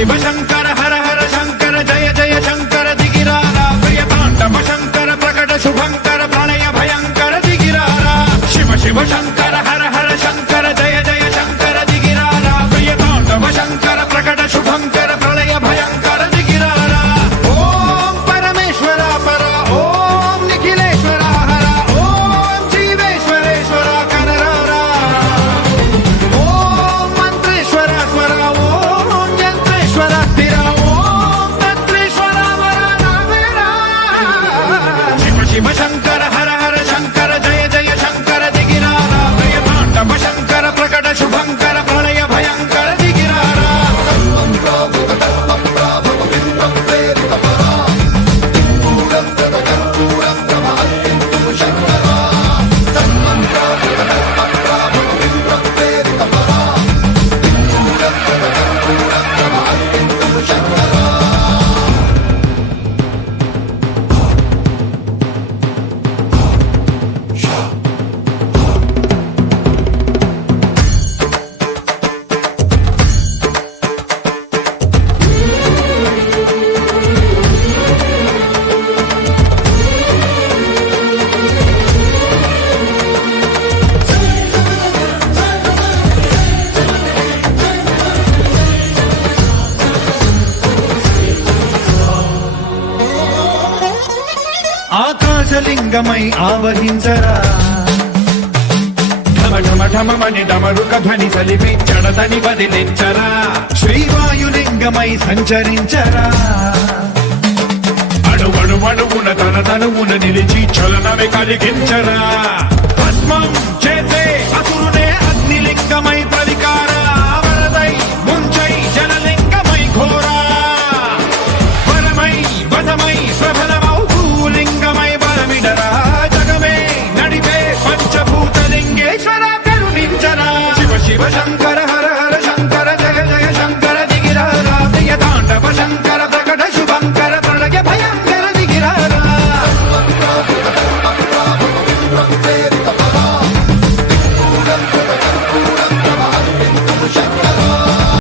శివ శంకర హర హర శంకర జయ జయ శంకర దిగిరారా ప్రియతాండవ శంకర ప్రకట శుభంకర ప్రళయ భయంకర దిగిరారా శివ శివ శంకర హర హర శంకర జయ జయ శంకర దిగిరారా ప్రియతాండవ శంకర ప్రకట శుభంకర ప్రళయ భయంకర దిగిరారా ఓం పరమేశ్వర పర ఓం నిఖిలేశ్వర హర ఓం జీవేశ్వరేశ్వర కనరారా ఓం మంత్రేశ్వర స్వర ఓం యంత్రేశ్వర స్థిర ఓం తంత్రేశ్వర వర నావేరా శివ శివ శంకర హర హర శంకర జయ జయ శంకర దిగిరారా ప్రియతాండవ శంకర ప్రకట శుభంకర ప్రళయ భయంకర దిగిరారా ఆకాశలింగమై ఆవహించరా ఢమ ఢమ ఢమమని డమరుక ధ్వని సలిపి జడదని వదిలించరా శ్రీవాయులింగమై సంచరించరా అణువణువున తన తనువున నిలిచి చలనమే కలిగించరా భస్మం చేసే అసురునే అగ్నిలింగమై